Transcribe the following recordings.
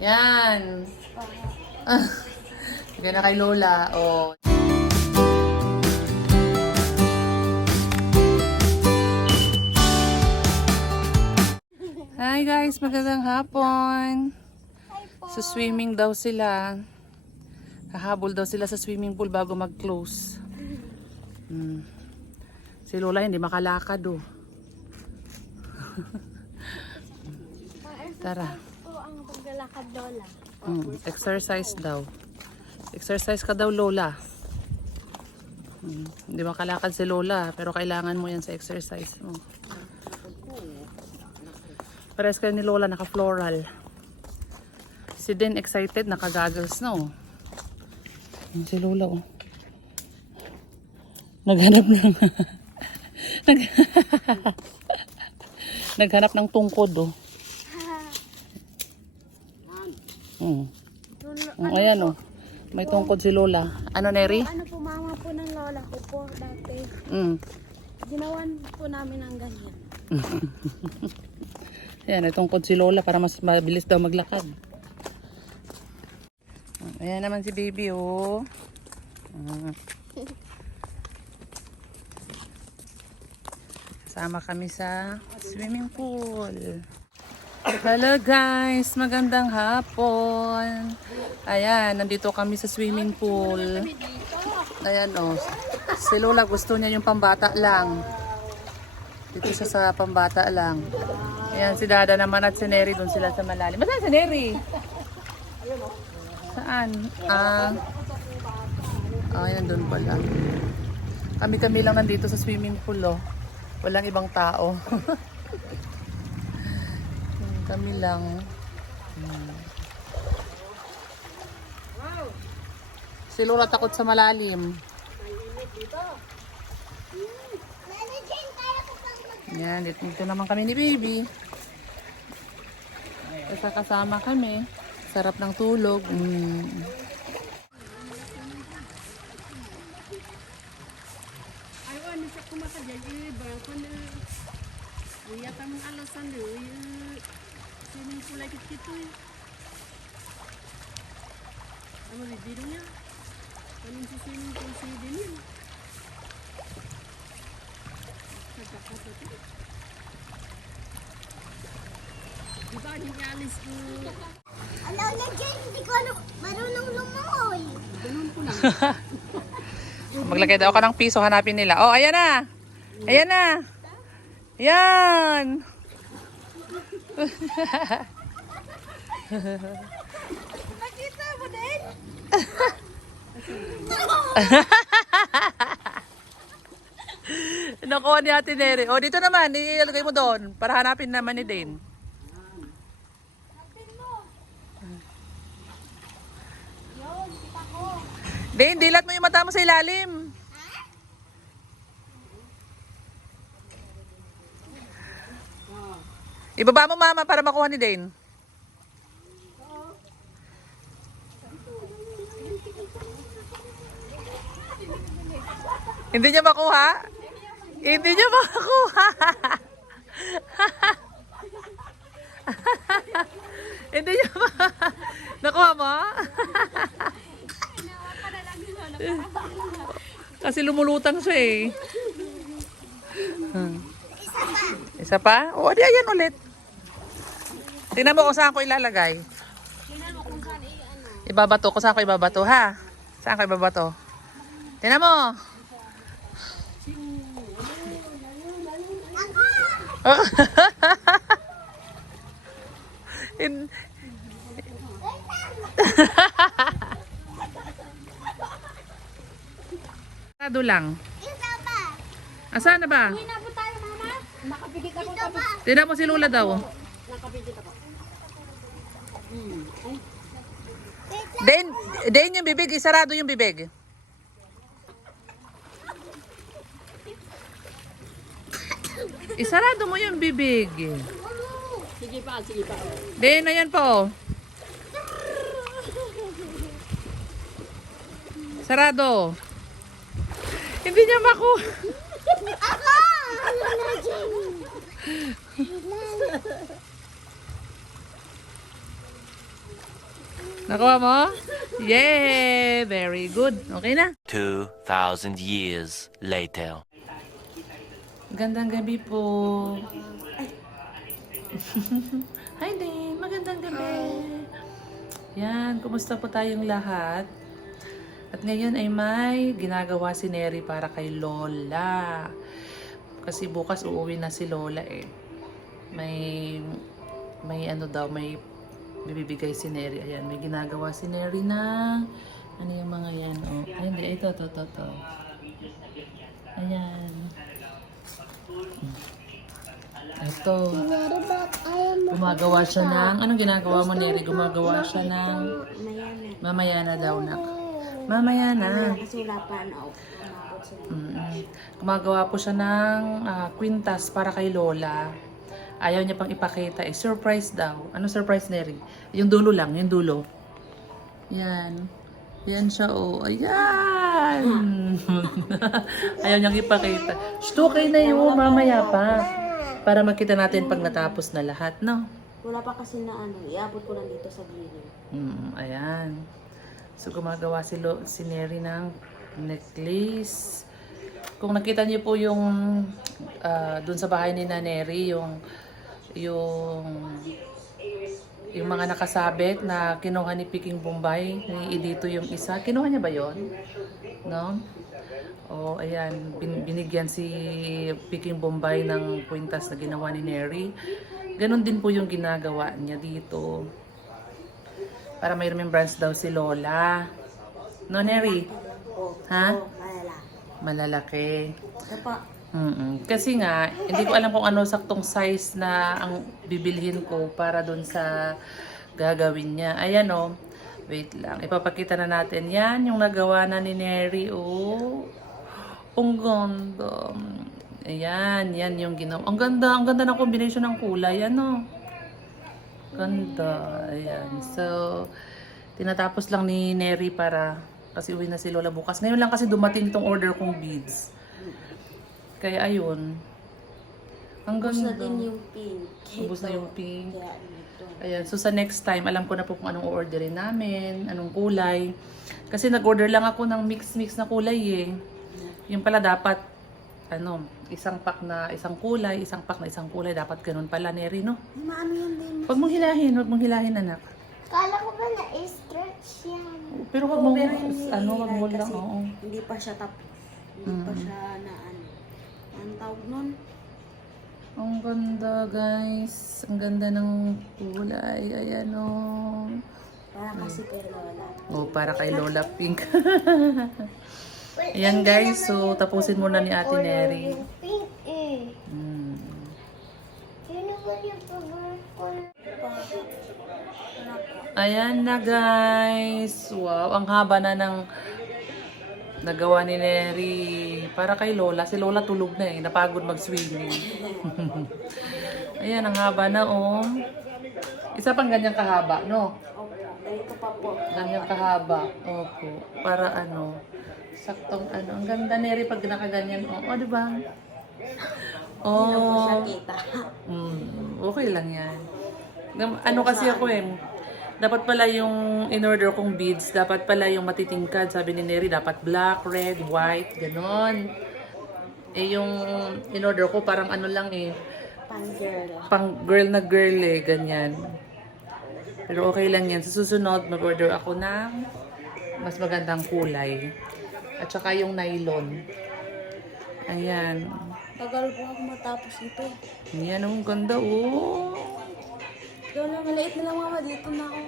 Yan. Bigay na kay Lola. Oh. Hi guys, magandang hapon. Sa swimming daw sila. Hahabol daw sila sa swimming pool bago mag-close. Si Lola hindi makalakad oh. Tara. Ito ang paglalakad, Lola. Exercise daw. Exercise ka daw, Lola. Hindi makalakad si Lola, pero kailangan mo yan sa exercise mo. Pares kayo ni Lola, naka-floral. Si Den excited, naka-goggles na oh. Yan si Lola oh. Naghanap ng naghanap ng tungkod oh. Ayan oh. May tungkod si Lola. Ano, Neri? Ano po, mama po ng lola ko po dati. Ginawan po namin ang ganyan. Ayan, may tungkod si Lola para mas mabilis daw maglakad. Ayan naman si baby oh. Sama kami sa swimming pool. Hello guys, magandang hapon. Ayan, nandito kami sa swimming pool. Ayan oh. Si Lola gusto niya yung pambata lang. Dito siya sa pambata lang. Ayan, si Dada naman at si Neri doon sila sa malalim. Saan si Neri? Saan? Ayan, doon pala. Kami-kami lang nandito sa swimming pool oh. Walang ibang tao. Kami lang. Si Lola takot sa malalim. Yan, dito naman kami ni baby. Kasama kami. Sarap ng tulog. Swimming pool lagi gitu ya. Ano bibiro niya? Anong si swimming pool si Daniel? Nagkakata ito. Diba, hindi alis ko. Alaw na dyan, hindi ko marunong lumangoy. Ganun ko lang. Maglagay daw ka ng piso, hanapin nila. Oh, ayan na. Ayan na. Yan. Nakita mo din? Nakuha ni Ate Neri. O, dito naman. Ilalagay mo doon. Para hanapin naman ni Dane. Dane, dilat mo yung mata mo sa ilalim. Ibaba mo, mama, para makuha ni Dane. Hindi niya makuha? Hindi niya makuha. Hindi niya makuha. Nakuha mo? Kasi lumulutang siya eh. Isa pa? O, di ayan ulit. Tingnan mo kung saan ko ilalagay. Ibabato ko saan ko ibabato, ha? Saan ko ibabato? Tingnan mo. Sarado lang. Isa ba? Asan na ba? Uwi na po tayo, mama. Nakapigit ako. Isa ba? Tingnan mo si Lola daw. Nakapigit ako. Dane yung bibig, isarado yung bibig. Isarado mo yung bibig. Sige pa, sige pa. Dane, ayan po. Sarado. Hindi niya makuha. Ako! Ano na dyan? Nakuha mo? Yay! Very good. Okay na. 2,000 years later. Magandang gabi po. Hi din. Magandang gabi. Yan. Kumusta po tayong lahat? At ngayon ay may ginagawa si Neri para kay Lola. Kasi bukas uuwi na si Lola eh. May ano daw, may bibigay si Neri. Ayan, may ginagawa si Neri na ano yung mga yan. Oh, ay, hindi. Ito. Ayan. Ito. Gumagawa siya ng, anong ginagawa mo, Neri? Gumagawa siya ng, mamaya na daw na. Mamaya na. Kasi wala pa na umabot sila. Gumagawa po siya ng kwintas para kay Lola. Ayaw niya pang ipakita eh. Surprise daw. Ano surprise, Neri? Yung dulo lang, yung dulo. Yan. Yan siya, oh. Ayan! Ayaw niyang ipakita. Shh, okay na yun, mamaya pa. Para makita natin pag natapos na lahat, no? Wala pa kasi na ano, iabot ko lang dito sa gilid. Ayan. So, gumagawa si Neri ng necklace. Kung nakita niyo po yung dun sa bahay ni Neri, yung mga nakasabit na kinuha ni Peking Bombay, ni dito yung isa. Kinuha niya ba yon? No? O, ayan. Binigyan si Peking Bombay ng kwintas na ginawa ni Neri. Ganon din po yung ginagawa niya dito. Para may remembrance daw si Lola. No, Neri? Ha? Malalaki. Kasi nga, hindi ko alam kung ano saktong size na ang bibilhin ko para dun sa gagawin niya. Ayan o. Wait lang. Ipapakita na natin. Yan, yung nagawa na ni Neri. Oh. Ang ganda. Ayan, yan yung ginawa. Ang ganda ng combination ng kulay. Ano? Ganda. Ayan. So, tinatapos lang ni Neri para kasi uwi na si Lola bukas. Ngayon lang kasi dumating itong order kong beads. Kaya ayun. Ang ganda. Ubus na din yung pink. Ubus na yung pink. Kaya dito. Ayan. So, sa next time, alam ko na po kung anong orderin namin, anong kulay. Kasi nag-order lang ako ng mix na kulay eh. Yung pala dapat, isang pack na isang kulay, isang pack na isang kulay. Dapat ganun pala, Neri, no? Maano yan din. Huwag mong hilahin, anak. Kala ko ba na-stretch yan? Pero wag mo, Pero hindi wag mo kasi lang, oo. Hindi pa siya hindi pa siya na ano. Ang tawag nun? Ang ganda, guys. Ang ganda ng kulay. Ayan, oh. Para kasi kay Lola. Oh, para kay Lola Pink. Ayan, guys. So, tapusin muna ni Ate Neri. Yung pink eh. Hmm. Sino ba yung favorite color? Ayan na, guys. Wow, ang haba na ng nagawa ni Neri. Para kay Lola. Si Lola tulog na eh. Napagod mag-swimming. Ayan, ang haba na, oh. Isa pang ganyang kahaba, no? Opo. Dito pa po. Ganyang kahaba. Opo. Para ano, saktong ano. Ang ganda, Neri, pag nakaganyan. Oh, di ba? Hindi na po siya Oh. kita. Okay lang yan. Ano kasi ako eh. Dapat pala yung in-order kong beads, dapat pala yung matitingkad. Sabi ni Neri, dapat black, red, white, ganon. Eh yung in-order ko parang ano lang eh. Pang-girl. Pang girl na girl eh, ganyan. Pero okay lang yan. Sa susunod, mag-order ako ng mas magandang kulay. At saka yung nylon. Ayan. Tagal po ako matapos ito. Ayan, ang ganda oh. Lola, maliit na lang mama. Dito na ako.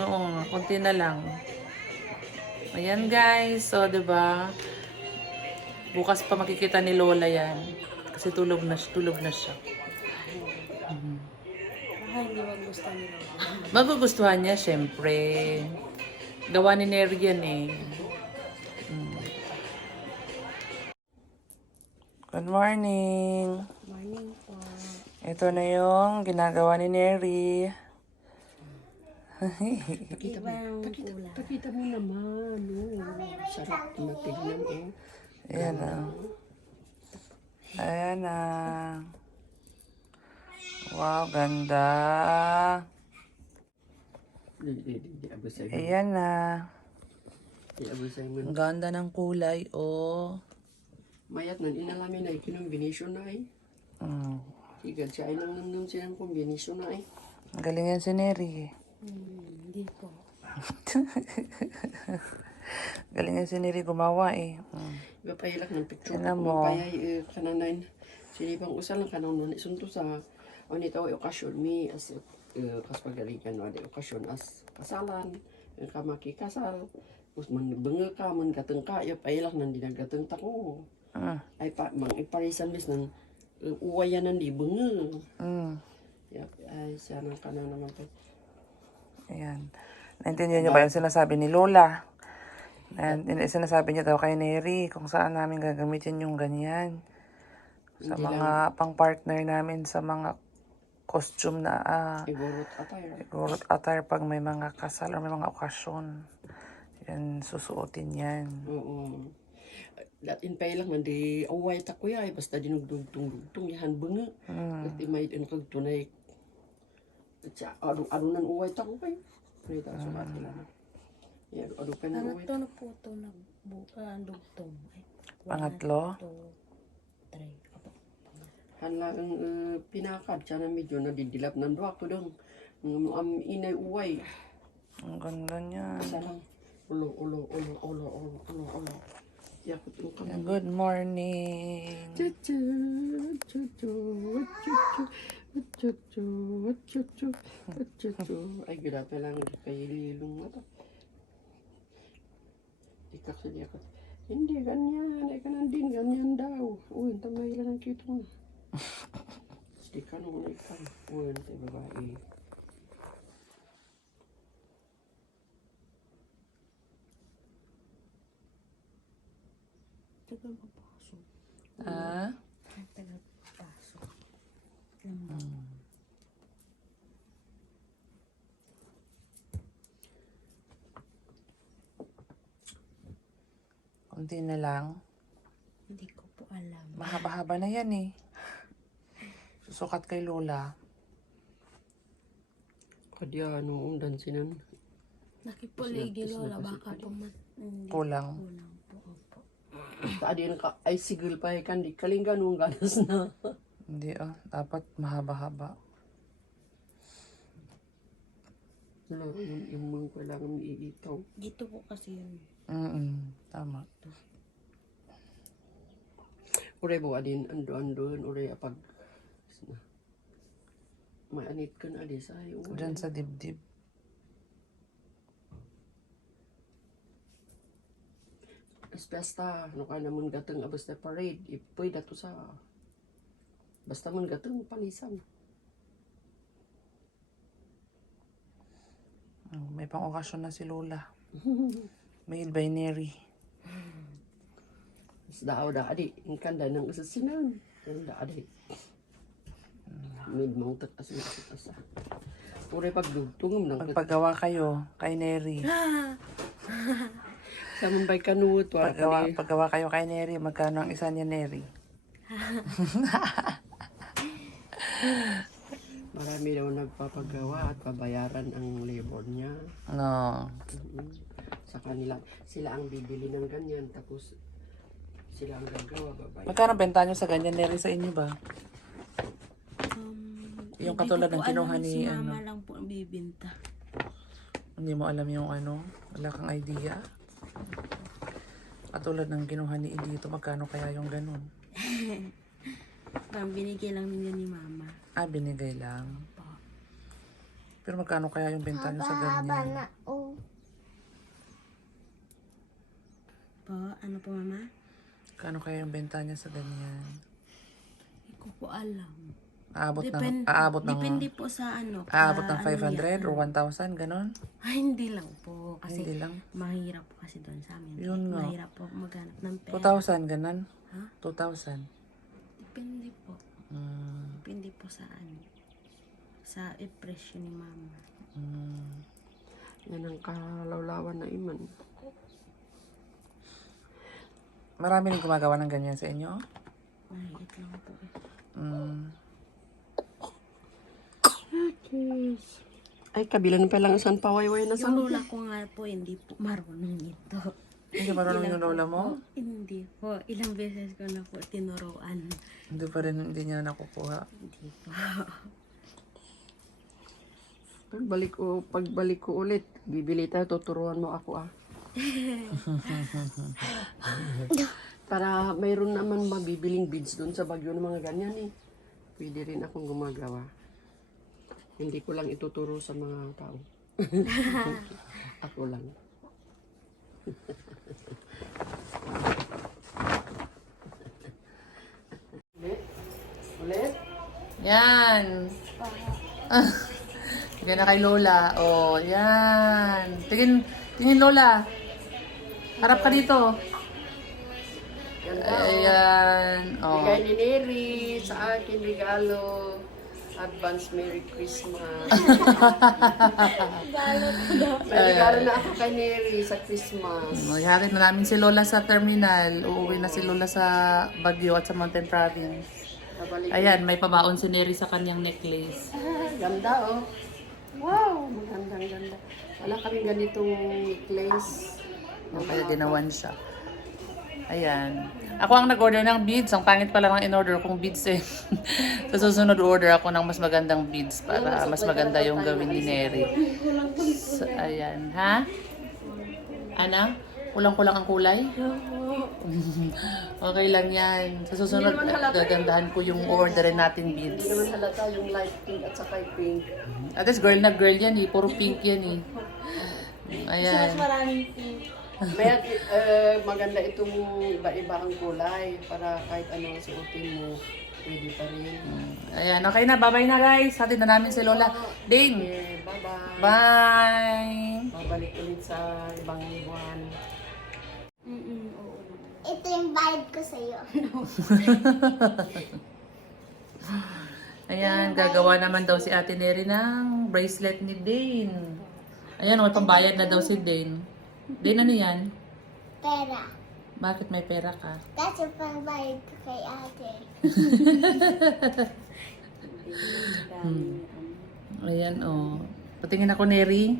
Oo, konti na lang. Ayan guys, so 'di ba? Bukas pa makikita ni Lola 'yan. Kasi tulog na siya. Baka hindi magustuhan ni Lola. Magugustuhan niya syempre. Gawa ni Neri yan eh. Good morning. Morning po. Ito na yung ginagawa ni Neri. Iba yung kulay. Pakita mo naman, sarap na tignan eh. Ayan na. Ayan na. Wow, ganda. Di abusay mo. Ayan na. Di abusay mo. Ang ganda ng kulay, oh. Mayat nan inalamin na ikinumbination na ay. Mm. Higad siya ay nang silang kombinasyon na ay. Ang galing yan si Neri. Hindi po. Galing yan si Neri gumawa eh. Iba pa ilak ng picture Tingnan ko. mo. Kaya kananain. Sinibang usal lang kanang nun. Isunto sa ito ay okasyon. Mi as kas pagalingan no ada okasyon as kasalan. Ang kamakikasal. Us man benga ka man gateng ka. Ya pa ilak nan dinagateng tako. Ay pa mang iparisan bis ng uwayanan di benga. Yap, ay siya nang kanan naman pa. Ayan. Naintindihan niyo ba yung sinasabi ni Lola? Sinasabi niya daw kay Neri kung saan namin gagamitin yung ganyan. Sa Hindi mga pang-partner namin sa mga costume na Igorot attire. siguro attire pag may mga kasal o may mga okasyon. Yan, susuotin yan. Oo. Latin pa lang man di away ta kuya ay basta dinugdugtong yahan benga. At may kagtunay. Ado nan uway ta ko kay. Pwede ta sumat nila. Ya ado pa na Ano uway. to na po to nagbuka ang dugtong. Pangatlo. 2, 3. Hala ang pinakad siya na medyo nadidilap ng duwa ko dong. Inay uway. Ang ganda niya. Isa lang. Ulo. Yakot yung kamay. Good morning. Ay, grabe lang. Kay lilong mata. Ikak sa diya ko. Hindi, ganyan. Ay, kanan din. Ganyan daw. Uy, tamay lang ang kito na. Di ka nung ikan. Uy, tayo babae. Tagal papasok. Ah? Tagal papasok. Kunti na lang. Hindi ko po alam. Mahaba-haba na yan eh. Susukat kay Lola. Kadya, ano, undan sinan. Nakipuligi lola baka po hindi Kulang. kulang po. Opo. Tadi ka, ay sigil pa ikan di kalinggan nung ganas na. Hindi dapat mahaba-haba. Wala, yung mga kailangan iitaw. Dito po kasi yun. Tama. Uray po adin ando-andon, uray apag may anit ka na adi sa ayo. Diyan sa dibdib. Basta, no ka naman gatang abas na parade, ipoy dato sa basta man gatang palisan. May pang-okasyon na si Lola. Made by Neri. Mas daaw da adi, ang kanda ng asasinan. Ang da adi. Mid mong tatas mo sa. Uray pagdugtong mo nang Pagpagawa kayo kay Neri. sa mambay kanut, wala pa ni. Paggawa kayo kay Neri, magkano ang isa niya Neri? Marami daw nagpapagawa at pabayaran ang labor niya. No. Sa kanila, sila ang bibili ng ganyan, tapos sila ang gagawa, babayaran. Magkano benta nyo sa ganyan Neri sa inyo ba? Yung Hindi katulad ko ng po kinuha alam, ni si mama lang po ang bibinta. Hindi mo alam yung wala kang idea. Katulad ng kinuha ni Edito, magkano kaya yung ganun? Parang binigay lang ninyo ni mama. Binigay lang. Pero magkano kaya yung benta nyo sa Haba ganyan? na. Oh. Po, ano po mama? Kano kaya yung benta niya sa ganyan? Hindi ko po alam. Depende po sa ano. Aabot ng ano 500 yan. or 1,000, ganon? Ay, hindi lang po. Kasi Hindi lang. mahirap po kasi doon sa amin. Yun nga. Mahirap po maghanap ng pera. 2,000, ganon? Ha? 2,000. Depende po. Depende po sa ano. Sa impression ni mama. Yan ang kalawlawan na iman. Marami rin gumagawa ng ganyan sa inyo? Mahirap lang po. Yes. Ay, kabila ng palang saan pawayway na Yung saan. lola ko nga po, hindi po marunong ito. Hindi marunong yung lola mo? Hindi po. Ilang beses ko na po tinuruan. Hindi pa rin, hindi niya nakukuha. Hindi po. Pagbalik ko ulit, bibili tayo, tuturuan mo ako ah. Para mayroon naman mabibiling beads doon sa Baguio ng mga ganyan eh. Pwede rin akong gumagawa. Hindi ko lang ituturo sa mga tao. Ako lang. Ulit? Yan. Tignan na kay Lola. Oh, yan. Tingin Lola. Harap ka dito. Ganda. Ayan. Oh. Bigay ni Neri sa akin regalo. Advance Merry Christmas. May regalo na ako kay Neri sa Christmas. Maghahatid na namin si Lola sa terminal. Uuwi na si Lola sa Baguio at sa Mountain Province. Nabalik. Ayan, may pabaon si Neri sa kanyang necklace. Ganda oh. Wow, magandang ganda. Wala kaming ganitong necklace. Kaya ginawan siya. Ayan. Ako ang nag-order ng beads. Ang pangit pa lang ang in-order kong beads eh. Sa susunod order ako ng mas magandang beads para mas maganda yung gawin ni Neri. So, ayan. Ha? Ana? Kulang-kulang ang kulay? Okay lang yan. Sa susunod, gagandahan ko yung orderin natin beads. Hindi naman halata yung light pink at saka yung pink. At least girl na girl yan eh. Puro pink yan eh. Ayan. Maraming pink. May maganda itong iba-iba ang kulay para kahit ano suotin mo, pwede pa rin. Ayan. Okay na. Bye-bye na guys. Hatid na namin si Lola. Ding! Okay, bye-bye. Bye! Babalik ulit sa ibang buwan. Oo. Ito yung bayad ko sa'yo. Ayan, gagawa naman daw si Ate Neri ng bracelet ni Dane. Ayan, may pambayad na daw si Dane. Dane, ano yan? Pera. Bakit may pera ka? That's yung pangbayad ko kay ate. Ayan, oh. Patingin ako, Neri.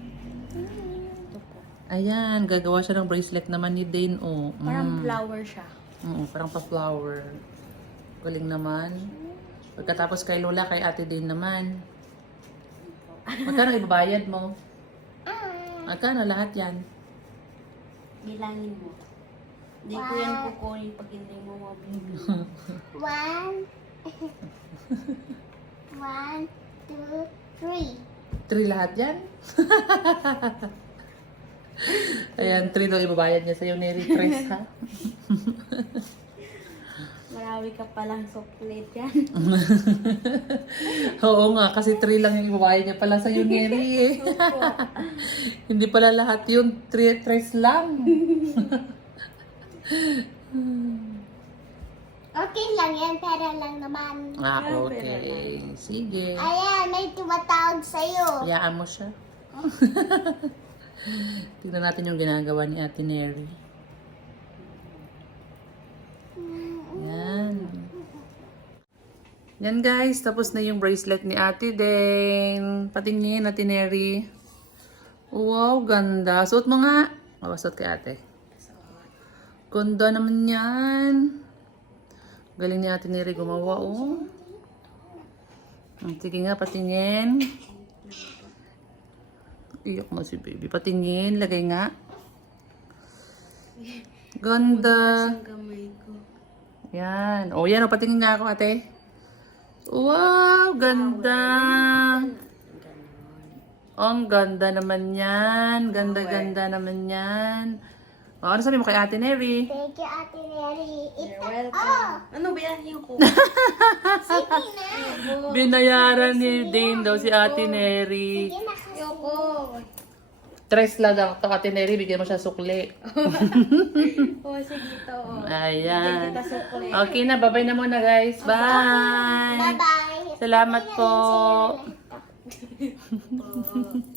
Ayan, gagawa siya ng bracelet naman ni Dane, oh. Parang flower siya. Oo, parang pa-flower. Galing naman. Pagkatapos kay Lola, kay Ate Dane naman. Magkano ibabayad mo? Magkano lahat yan? Bilangin mo. Hindi ko yan kukunin pag hindi mo mabibili. 1, 2, 3. 3 lahat yan? Ayan, 3 daw ibabayad niya sa'yo, Neri. 3, ha? Marami ka palang chocolate yan. Oo nga, kasi 3 lang yung ibabayad niya pala sa'yo, Neri. Eh. Hindi pala lahat yun. 3 lang. Okay lang yan, pera lang naman. Ah, okay. Sige. Ayan, may tumatawag sa'yo. Hayaan mo siya. Tignan natin yung ginagawa ni Ate Neri. Yan. Yan guys, tapos na yung bracelet ni Ate Dane. Patingin, Ate Neri. Wow, ganda. Suot mo nga. Suot kay Ate. Ganda naman yan. Galing ni Ate Neri gumawa, oh. Sige nga, patingin. Iyak mo si baby. Patingin, lagay nga. Ganda. Ang gamay ko. Yan. O, yan. O, patingin nga ako, ate. Wow, ganda. Oh, ang ganda naman yan. Ganda-ganda naman yan. O, ano sabi mo kay Ate Neri? Thank you, Ate Neri. You're welcome. Ano ba yan yung ko? Sige na. Binayaran ni Dane daw si Ate Neri. Sige na. Yoko. 3 lang daw to, Ate Neri. Bigyan mo siya sukli. Sige to. Ayan. Kita chocolate. Okay na, bye-bye na muna guys. Bye! Bye-bye. Salamat po. Sige na.